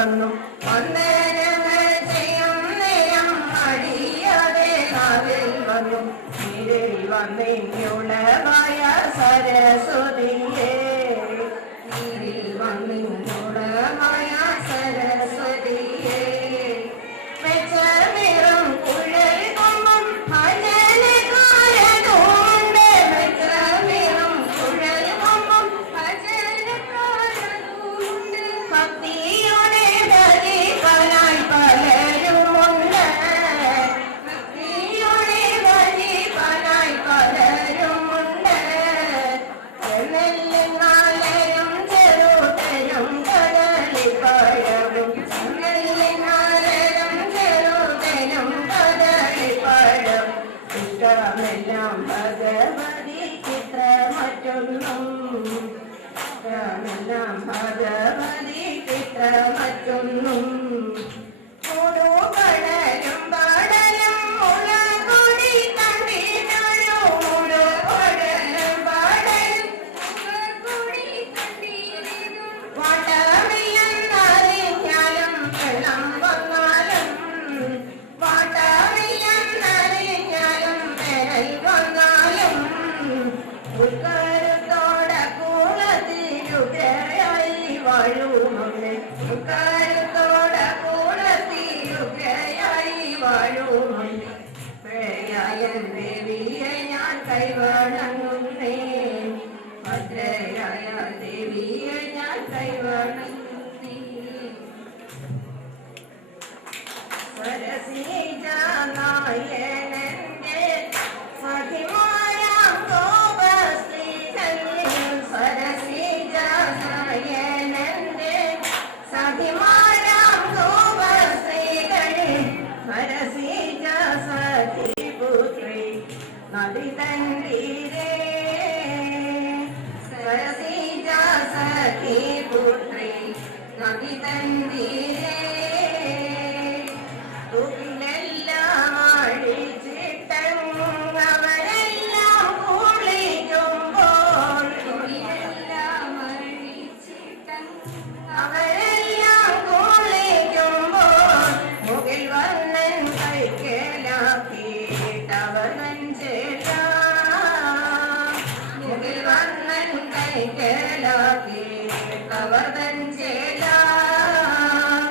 വന്നു വന്ദനങ്ങൾ ചെയ്യും നേരം അടിയാതെ നാവിൽ വന്നു നീരിൽ വന്നിങ്ങുളവായ സരസ്വതിയെ നീരിൽ വന്നിങ്ങുളവായ സരസ്വതിയെ മെച്ചമേറും കുഴൽ കൊമ്പും ഭജനക്കാരനുണ്ട് മെച്ചമേറും കുഴൽ കൊമ്പും ഭജനക്കാരനുണ്ട് ഭക്തിയോടെ ഭജിപ്പനായി പലരുമുണ്ട് ഭക്തിയോടെ ഭജിപ്പനായി പലരുമുണ്ട് എന്നെല്ലാരും ചെറുതരും കദളിപ്പഴവും എന്നെല്ലാരും ചെറുതരും കദളിപ്പഴം ഇഷ്ടമെല്ലാം ഭഗവതി ചിത്രമറ്റൊന്നും ഇഷ്ടമെല്ലാം ഭഗവതി ചിത്രമറ്റൊന്നും മുഴുകടലും പാടലും മുളകൊടി കണ്ടിനൊരു മുഴുകടലും പാടലും മുളകൊടി കണ്ടിനും വാട്ടമില്ലെന്നറിഞ്ഞാലും വെള്ളം വന്നാലും വാട്ടമില്ലെന്നറിഞ്ഞാലും വേനൽ വന്നാലും ഉൾക്കരുത്തോടെ കൂളത്തിരുകയായി വാഴുമമ്മേ ഉൾക്കരുത്തോടെ കൂളത്തിരുകയായി വാഴുമമ്മേ പ്രയായ ദേവിയെ ഞാൻ കൈവണങ്ങുന്നേ ഭദ്രയായ ദേവിയെ ഞാൻ കൈവണങ്ങുന്നേ സരസീജാനായണന്റെ സഖിമാരാം ഗോപശ്രീധന്യം സരസീജാനായണന്റെ സഖിമാരാം ഗോപശ്രീധന്യ സരസീജ സഖിപുത്രി നദി തൻതീരേ സരസീജ സഖിപുത്രി നദി തൻതീരേ തുകിലെല്ലാം അഴിച്ചിട്ടവരെല്ലാം കുളിക്കുമ്പോൾ തുകിലെല്ലാം അവരെല്ലാം കുളിക്കുമ്പോൾ മുകിൽ വന്നൻ കൈക്കലാക്കിയിട്ടവൻ ചേരാം മുകിൽ വന്നൻ കൈക്കലാക്കിയിട്ടവൻ ചേരാം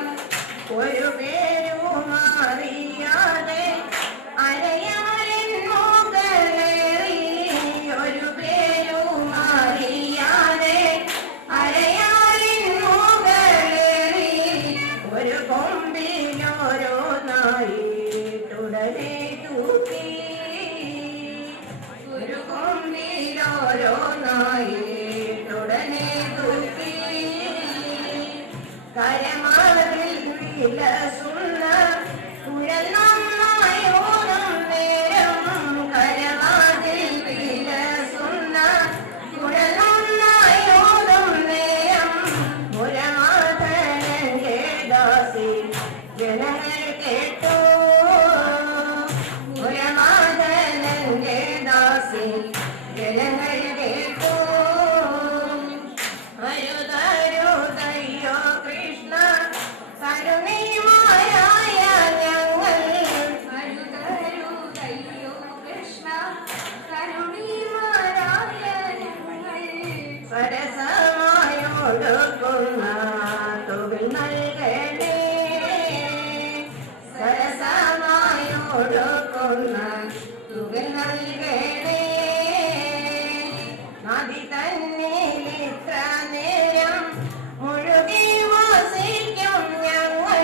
ഒരു പേരും അറിയാതെ അരയാലിൻ മുകളേറി ഒരു പേരും അറിയാതെ അരയാലിൻ മുകളേറി ഒരു കൊമ്പിലോരോന്നായി തുടരെ തൂക്കി ഒരു കൊമ്പിലോരോന്നായി തുടരെ തൂക്കി കരമാറിൽ വിലസുന്ന കുഴൽ നന്നായോടും നേരം കരമാറിൽ വിലസുന്ന കുഴൽ നന്നായോടും നേരം മുരമാധരന്റെ ദാസി ജനങ്ങൾ കേട്ടു മുരമാധരന്റെ ദാസി ജനങ്ങൾ കേട്ടു അരുതരുതയ്യോ കൃഷ്ണ കരുണീമാരായ ഞങ്ങൾ അരുതരുതയ്യോ കൃഷ്ണ കരുണീമാരായ ഞങ്ങൾ സരസമായൊടുക്കുന്ന തുകിൽ നൽകണേ സരസമായൊടുക്കുന്ന തുകിൽ നൽകണേ നദി തന്നിലിത്ര നേരം മുഴുകി വസിക്കും ഞങ്ങൾ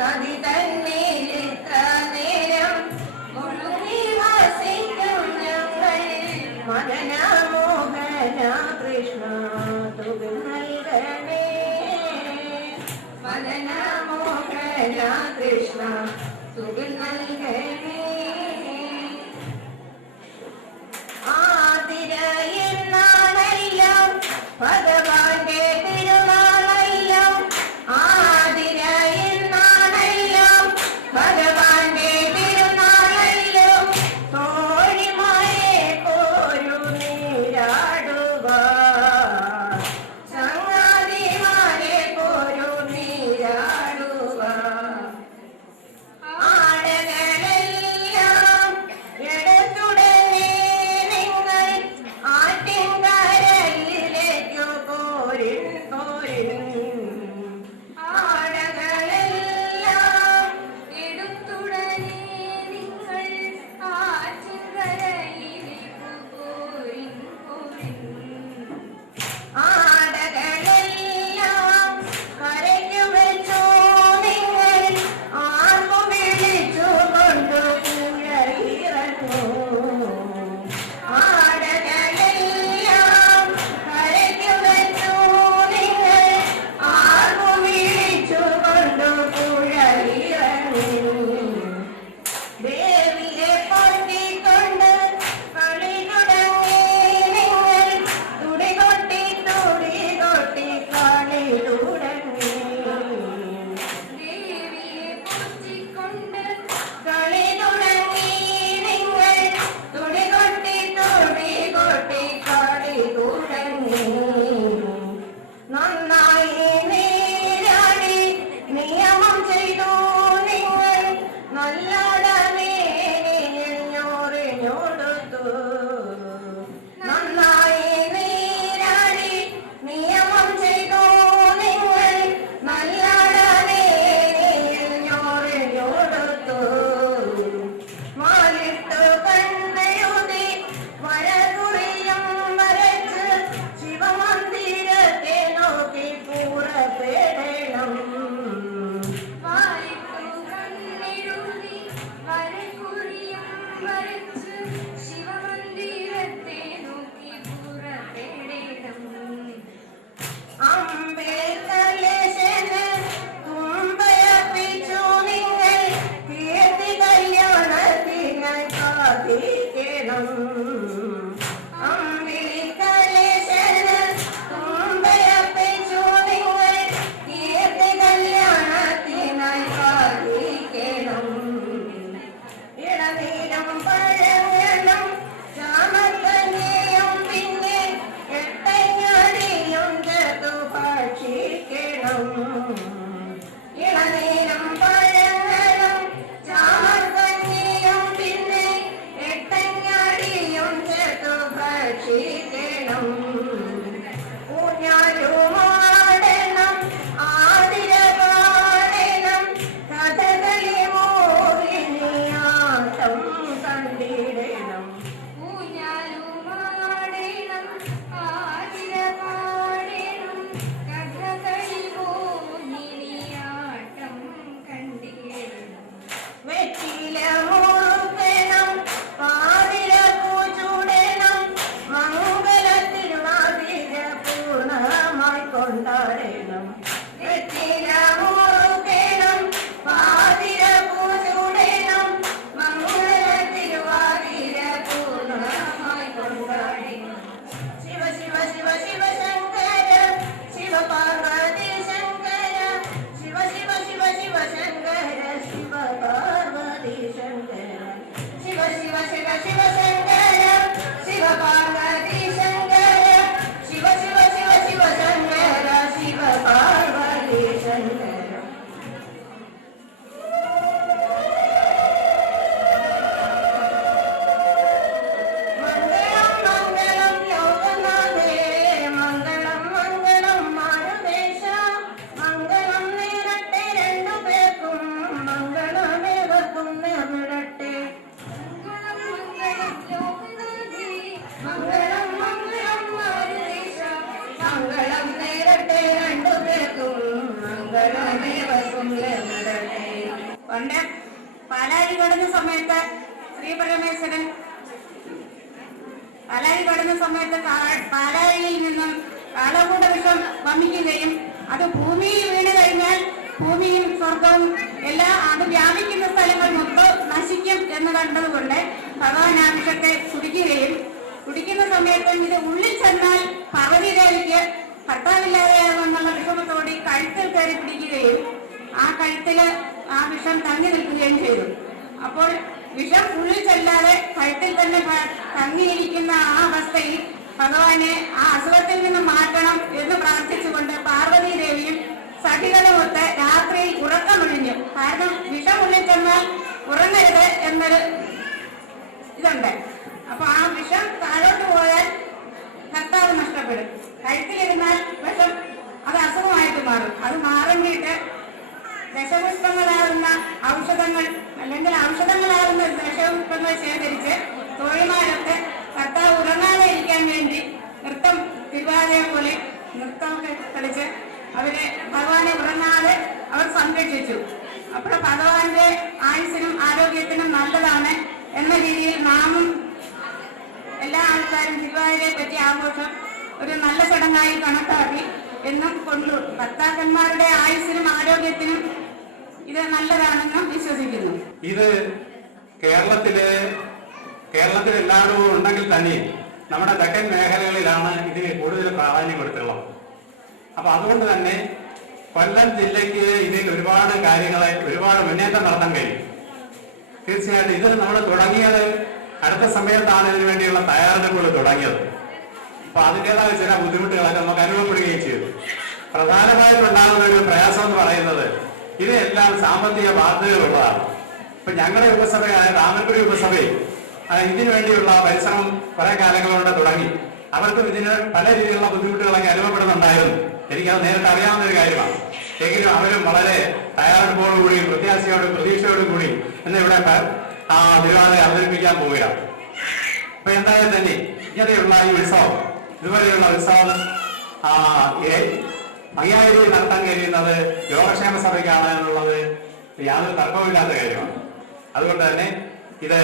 നദി തന്നിലിത്ര നേരം മുഴുകി വസിക്കും ഞങ്ങൾ മദന മോഹന കൃഷ്ണ തുകിൽ നൽകണേ മദന മോഹന കൃഷ്ണ തുകിൽ നൽകണേ ആതിരയിൽ നാളല്ലോ ഭഗവാന്റെ തിരുനാളല്ലോ ആതിരയിൽ നാളല്ലോ ഭഗവാന്റെ തിരുനാളല്ലോ തോഴിമാരെ പോരു നീരാടുവാൻ ചങ്ങാതിമാരെ പോരു നീരാടുവാൻ ആടകളെല്ലാം കരയ്ക്കു വെച്ചു നിങ്ങൾ ആർക്കു വിളിച്ചു കൊണ്ടു പുഴയിറങ്ങൂ. ആടകളെല്ലാം കരയ്ക്കു വെച്ചു നിങ്ങൾ ആർക്കു വിളിച്ചു കൊണ്ടു പുഴയിറങ്ങൂ. ദേവിയെ പൊട്ടിക്കൊണ്ട് കളി തുടങ്ങി നിങ്ങൾ തുടികൊട്ടി തുടികൊട്ടി കളി തുടങ്ങി. ദേവിയെ പൂജിക്കൊണ്ട് കളി തുടങ്ങി നിങ്ങൾ തുടികൊട്ടി തുടികൊട്ടി കളി തുടങ്ങി. നന്നായി നീരാടി നിയമം ചെയ്തു നിങ്ങൾ നല്ലടമേഞ്ഞോറിഞ്ഞോടുത്തു. നന്നായി നീരാടി നിയമം ചെയ്തു നിങ്ങൾ നല്ലടമേഞ്ഞോറിഞ്ഞോടുത്തു. മാലിട്ടു കണ്ണെഴുതി വരകുറിയും വരച്ച് ശിവമന്ദിരത്തെ നോക്കി പുറപ്പെടണം. വായിട്ടു കണ്ണെഴുതി വരകുറിയും വരച്ച് ശിവമന്ദിരത്തെ നോക്കി പുറപ്പെടണം. അംബേദ്കലേശന് തുമ്പയർപ്പിച്ചു നിങ്ങൾ കീർത്തി കല്യാണത്തിനായി കാത്തിരിക്കണം. അംബേദ്കലേശന് തുമ്പയർപ്പിച്ചു നിങ്ങൾ കീർത്തി കല്യാണത്തിനായി കാത്തിരിക്കണം. ഇളനീരം പഴങ്ങളും ചാമക്കഞ്ഞിയും പിന്നെ എട്ടങ്ങടിയും ചേർത്തു ഭക്ഷിക്കണം. ഇളനീരം പഴങ്ങളും ചാമക്കഞ്ഞിയും പിന്നെ എട്ടങ്ങടിയും ചേർത്തു ഭക്ഷിക്കണം. ഊഞ്ഞാലുമാടണം ആതിര പാടണം കഥകളി മോഹിനിയാട്ടം കണ്ടിടണം. ഊഞ്ഞാലുമാടണം ആതിര പാടണം കഥകളി മോഹിനിയാട്ടം കണ്ടിടണം. വെറ്റില മുറുക്കണം പാതിര പൂച്ചൂടണം മംഗളത്തിരുവാതിര പൂർണ്ണമായി കൊണ്ടാടണം. വെറ്റില മുറുക്കണം പാതിര പൂച്ചൂടണം മംഗളത്തിരുവാതിര പൂർണ്ണമായി കൊണ്ടാടണം. ശിവ ശിവ ശിവ ശിവ ശങ്കര ശിവ പാർവതി ശങ്കര ശിവ ശിവ ശിവ ശിവ ശങ്കര ശിവ പാർവതി ശങ്കര ശിവ ശിവ ശിവ ശിവ ശങ്കര ശിവ പാർവതി ശങ്കര ശിവ ശിവ ശിവ ശിവ ശങ്കര ശിവ പാർവതി ശങ്കര. മംഗളം മംഗളം ലോകനാഥേ മംഗളം മംഗളം മാരുദേശ മംഗളം നേരട്ടെ രണ്ടുപേർക്കും മംഗളമേവർക്കും നേർന്നിടട്ടെ. മംഗളം മംഗളം ലോകനാഥേ മംഗളം മംഗളം മാരുദേശ മംഗളം നേരട്ടെ രണ്ടുപേർക്കും മംഗളമേവർക്കും നേർന്നിടട്ടെ. പണ്ട് പാലാഴി കടന്ന സമയത്ത് ശ്രീ പരമേശ്വരൻ പാലാഴി കടന്ന സമയത്ത് പാലാഴിയിൽ നിന്നും കാളകൂട വിഷം വമിക്കുകയും അത് ഭൂമിയിൽ വീണ് കഴിഞ്ഞാൽ ഭൂമിയും സ്വർഗവും എല്ലാം അത് വ്യാപിക്കുന്ന സ്ഥലങ്ങൾ മൊത്തം നശിക്കും എന്ന് കണ്ടതുകൊണ്ട് ഭഗവാൻ ആ വിഷത്തെ കുടിക്കുന്ന സമയത്ത് ഇത് ഉള്ളിൽ ചെന്നാൽ പാർവതീദേവിക്ക് ഭർത്താവില്ലാതെയാകുമെന്നുള്ള വിഷമത്തോടെ കഴുത്തിൽ കയറി പിടിക്കുകയും ആ കഴുത്തില് ആ വിഷം തങ്ങി നിൽക്കുകയും ചെയ്തു. അപ്പോൾ വിഷം ഉള്ളിൽ ചെല്ലാതെ കഴുത്തിൽ തന്നെ തങ്ങിയിരിക്കുന്ന ആ അവസ്ഥയിൽ ഭഗവാനെ ആ അസുഖത്തിൽ നിന്ന് മാറ്റണം എന്ന് പ്രാർത്ഥിച്ചുകൊണ്ട് പാർവതീദേവിയും സഖികളുമൊത്ത് രാത്രിയിൽ ഉറക്കമൊഴിഞ്ഞു. കാരണം വിഷം ഉള്ളിൽ ചെന്നാൽ ഉറങ്ങരുത് എന്നൊരു ഇതുണ്ട്. അപ്പൊ ആ വിഷം താഴോട്ട് പോയാൽ ഭർത്താവ് നഷ്ടപ്പെടും. കഴുത്തിലിരുന്നാൽ വിഷം അത് അസുഖമായിട്ട് മാറും. അത് മാറേണ്ടിയിട്ട് ദശപുഷ്പങ്ങളാകുന്ന ഔഷധങ്ങൾ അല്ലെങ്കിൽ ഔഷധങ്ങളാകുന്ന ദശപുഷ്പങ്ങൾ ശേഖരിച്ച് തോഴിമാരൊക്കെ ഭർത്താവ് ഉറങ്ങാതെ ഇരിക്കാൻ വേണ്ടി തിരുവാതിര പോലെ നൃത്തമൊക്കെ കളിച്ച് അവരെ ഭഗവാനെ ഉറങ്ങാതെ അവർ സംരക്ഷിച്ചു. അപ്പോൾ ഭഗവാന്റെ ആയുസ്സിനും ആരോഗ്യത്തിനും നല്ലതാണ് എന്ന രീതിയിൽ നാമും എല്ലാ ആൾക്കാരും തിരുവാതിരയെ പറ്റി ആഘോഷം ഒരു നല്ല ചടങ്ങായി കണക്കാക്കി എന്നും കൊണ്ടു. ഭർത്താക്കന്മാരുടെ ആയുസ്സിനും ആരോഗ്യത്തിനും ഇത് നല്ലതാണെന്നും വിശ്വസിക്കുന്നു. ഇത് കേരളത്തിൽ എല്ലായിടവും ഉണ്ടെങ്കിൽ തന്നെ നമ്മുടെ തെക്കൻ മേഖലകളിലാണ് ഇതിന് കൂടുതൽ പ്രാധാന്യം കൊടുത്തുള്ളത്. അപ്പൊ അതുകൊണ്ട് തന്നെ കൊല്ലം ജില്ലയ്ക്ക് ഇതിൽ ഒരുപാട് മുന്നേറ്റം നടത്താൻ കഴിയും. തീർച്ചയായിട്ടും ഇത് നമ്മൾ തുടങ്ങിയത് അടുത്ത സമയത്താണ് ഇതിനു വേണ്ടിയുള്ള തയ്യാറെടുപ്പുകൾ തുടങ്ങിയത്. അപ്പൊ അതിൻ്റെതായ ചില ബുദ്ധിമുട്ടുകളൊക്കെ നമുക്ക് അനുഭവപ്പെടുകയും ചെയ്തു. പ്രധാനമായിട്ടുണ്ടാകുന്ന ഒരു പ്രയാസം എന്ന് പറയുന്നത് ഇതിനെല്ലാം സാമ്പത്തിക ബാധ്യതകളുള്ളതാണ്. ഇപ്പൊ ഞങ്ങളുടെ ഉപസഭയായ താമരക്കുടി ഉപസഭയിൽ ഇതിനു വേണ്ടിയുള്ള പരിശ്രമം കുറെ കാലങ്ങൾ കൊണ്ട് തുടങ്ങി. അവർക്കും ഇതിന് പല രീതിയിലുള്ള ബുദ്ധിമുട്ടുകളൊക്കെ അനുഭവപ്പെടുന്നുണ്ടായിരുന്നു. എനിക്കത് നേരിട്ട് അറിയാവുന്ന ഒരു കാര്യമാണ്. എങ്കിലും അവരും വളരെ തയ്യാറെടുപ്പോടുകൂടി പ്രതീക്ഷയോടും കൂടി എന്നിവിടെ തിരുവാതിര അവതരിപ്പിക്കാൻ പോവുകയാണ്. അപ്പൊ എന്തായാലും തന്നെ ഇങ്ങനെയുള്ള ഈ ഉത്സവം, ഇതുവരെയുള്ള ഉത്സവം ഭംഗിയായി നടത്താൻ കഴിയുന്നത് യോഗക്ഷേമ സഭയ്ക്കാണ് എന്നുള്ളത് യാതൊരു തർക്കവുമില്ലാത്ത കാര്യമാണ്. അതുകൊണ്ട് തന്നെ ഇത്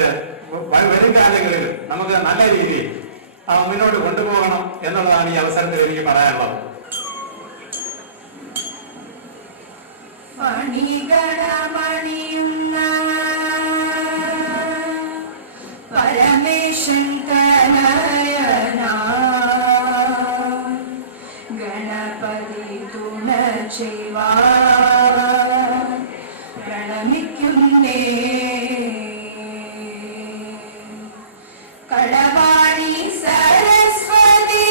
വരും കാലങ്ങളിൽ നമുക്ക് നല്ല രീതിയിൽ മുന്നോട്ട് കൊണ്ടുപോകണം എന്നുള്ളതാണ് ഈ അവസരത്തിൽ എനിക്ക് പറയാനുള്ളത്. പരമേശൻ തനയന ഗണപതി തുണ ചെയ്വാ പ്രണമിക്കുന്നേ കളവാണി സരസ്വതി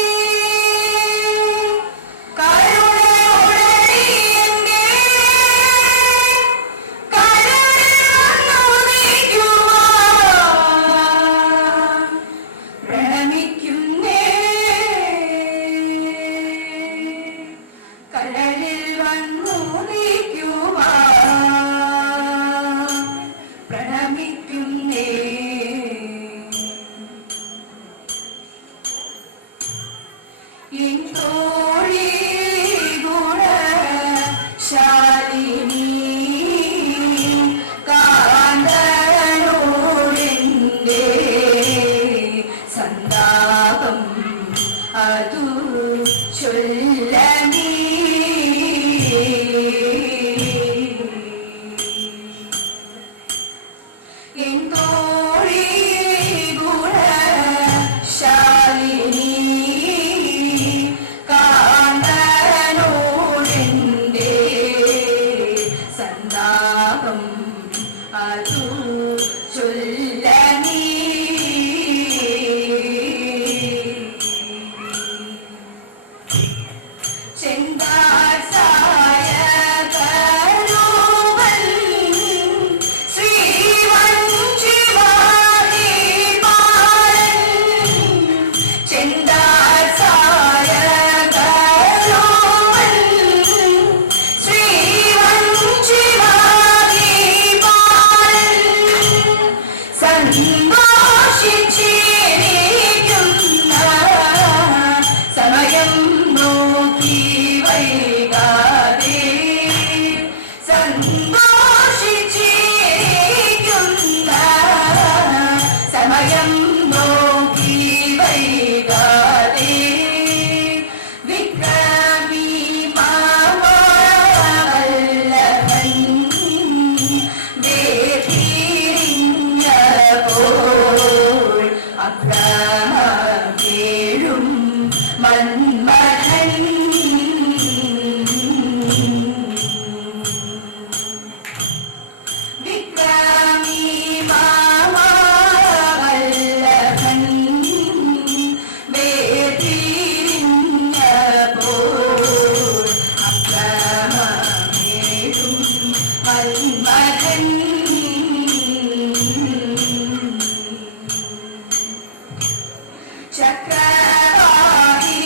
ചക്രവാഹി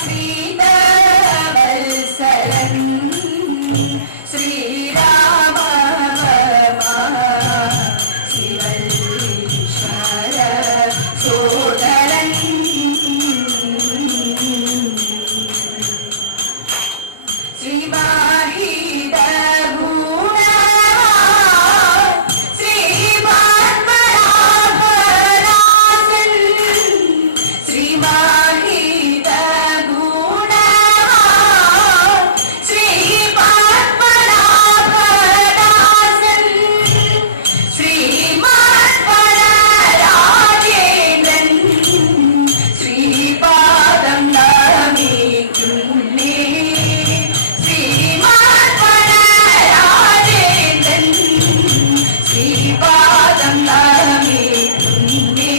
ശ്രീധവത്സലൻ ശ്രീരാമ ശിവശര സോദരൻ ശ്രീവാഹിത ഗുണ ശ്രീപത്മനാഭനാസൻ ശ്രീവാഹിത ഗുണ ശ്രീപത്മനാഭനാസൻ ശ്രീമത്പരരാജേന്ദ്രൻ ശ്രീപാദം നമിക്കുന്നേ ശ്രീമത്പരരാജേന്ദ്രൻ ശ്രീപാദം നമിക്കുന്നേ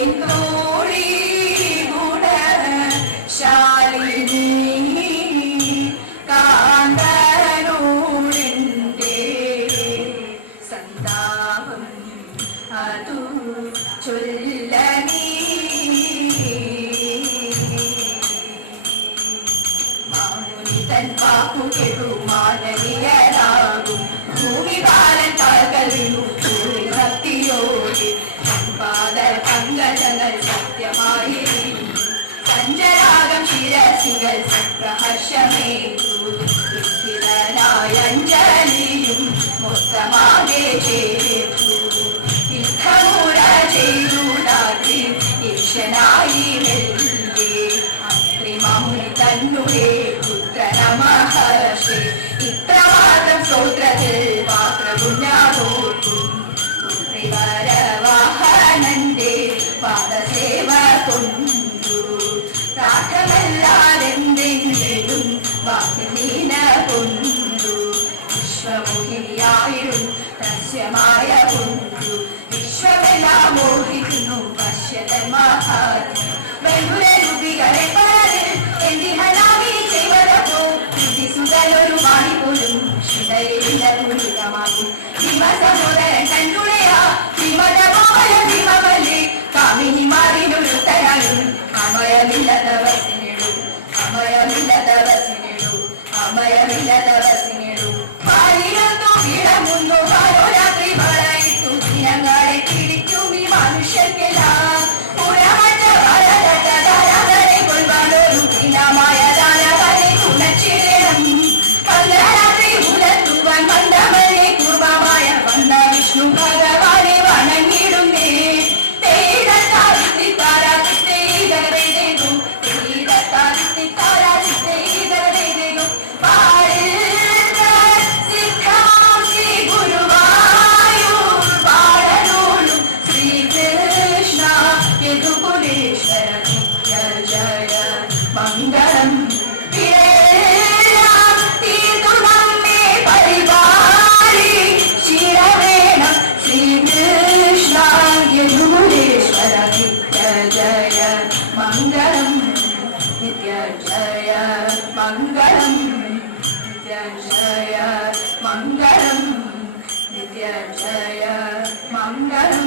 എന്നോടി ഗുണശാലിനി കാന്തനോടിൻ്റെ സന്താപം അതു ചൊല്ലനീ മാമുനിതൻ വാക്കു കേട്ടു മാനവീയനാകും ഭൂമികാലൻ കാൽക്കലിനു ഭക്തിയോടെ പാദ പങ്കജങ്ങൾ സത്യമായി പഞ്ചരാഗം ശിരസികൾ പ്രഹർഷമേതു അഞ്ജലിയും മൊത്തമാകെ ചേർത്തു യുദ്ധമുറ ചെയ്തു രാത്രി ഈശനായി വെല്ലേ അത്രിമമുനി തന്നുടെ പുത്രന മഹർഷി ഇത്രമാത്രം സ്തോത്രത്തിൽ മാത്രപുണ്യാതോർക്കും വാഹനന്റെ പാദസേവ കൊണ്ടു പ്രാർത്ഥമല്ലാതെന്തെങ്കിലും വാക്കിനീന കൊണ്ടു വിശ്വമോഹിനിയായിരും ദൃശ്യമായ കൊണ്ടു വിശ്വമെല്ലാം മോഹിക്കുന്നു പശ്യതൻ മഹാത്മ്യം ബന്ധുരൂപികളെ പറഞ്ഞ് എന്തിഹനാമി ചെയ്വതോ സുതലൊരു വാണി പോലും ശിവയില്ല പൂരിതമാകും ഭീമസഹോദരൻ കണ്ടുടയാ ഭീമതമാല ഭീമമല്ലേ കാമിനി മാറിനൊരുത്തരായും അമയമില്ല തപസ്സിനിടു അമയമില്ല തപസ്സിനിടു അമയമില്ല തപസ്സിനിടു പാലിരുന്നു കിടമുന്നു രാത്രി വളയിട്ടു ദിനങ്ങളെ പിടിക്കും ഈ മനുഷ്യർക്കെല്ലാം പുറമറ്റ വളരട്ട കൊൽവാനൊരു ദിനമായ ദാനവനെ തുണച്ചിടണം പന്ത്രരാത്രി ഉലത്തുവാൻ വന്നവനെ പൂർവമായ വന്ന വിഷ്ണു ഭഗവാനെ വണങ്ങിടുന്നേ മംഗളം പരിപാടി ശിരവേണം ശ്രീകൃഷ്ണ യദുകുലേശ്വര നിത്യ ജയ മംഗളം നിത്യ ജയ മംഗളം നിത്യ ജയ മംഗളം നിത്യ ജയ മംഗളം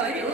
ഒരു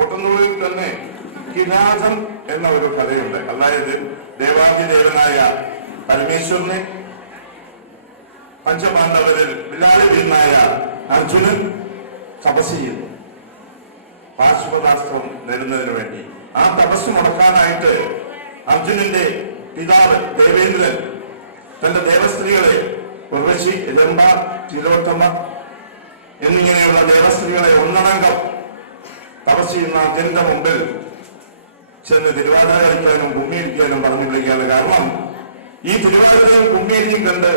ഓട്ടന്നൂരിൽ തന്നെ കിരാതം എന്ന ഒരു കഥയുണ്ട്. അതായത് ദേവാധിദേവനായ പരമേശ്വരനെ പഞ്ചപാണ്ഡവരിൽ വിലാളിനായ അർജുനൻ തപസ് ചെയ്യുന്നു പാശുപതാസ്ത്രം നേടുന്നതിന് വേണ്ടി. ആ തപസ് മുടക്കാനായിട്ട് അർജുനന്റെ പിതാവ് ദേവേന്ദ്രൻ തന്റെ ദേവസ്ത്രീകളെ ഉർവശി, രംഭ, തിലോത്തമ എന്നിങ്ങനെയുള്ള ദേവസ്ത്രീകളെ ഒന്നടങ്കം തപസ് ചെയ്യുന്ന അർജുനന്റെ മുമ്പിൽ ചെന്ന് തിരുവാതിര കളിക്കാനും കുമ്മിയിരിക്കാനും പറഞ്ഞു വിളിക്കുകയാണ്. കാരണം ഈ തിരുവാതിരയും കുമ്മിയിരിയും കണ്ട്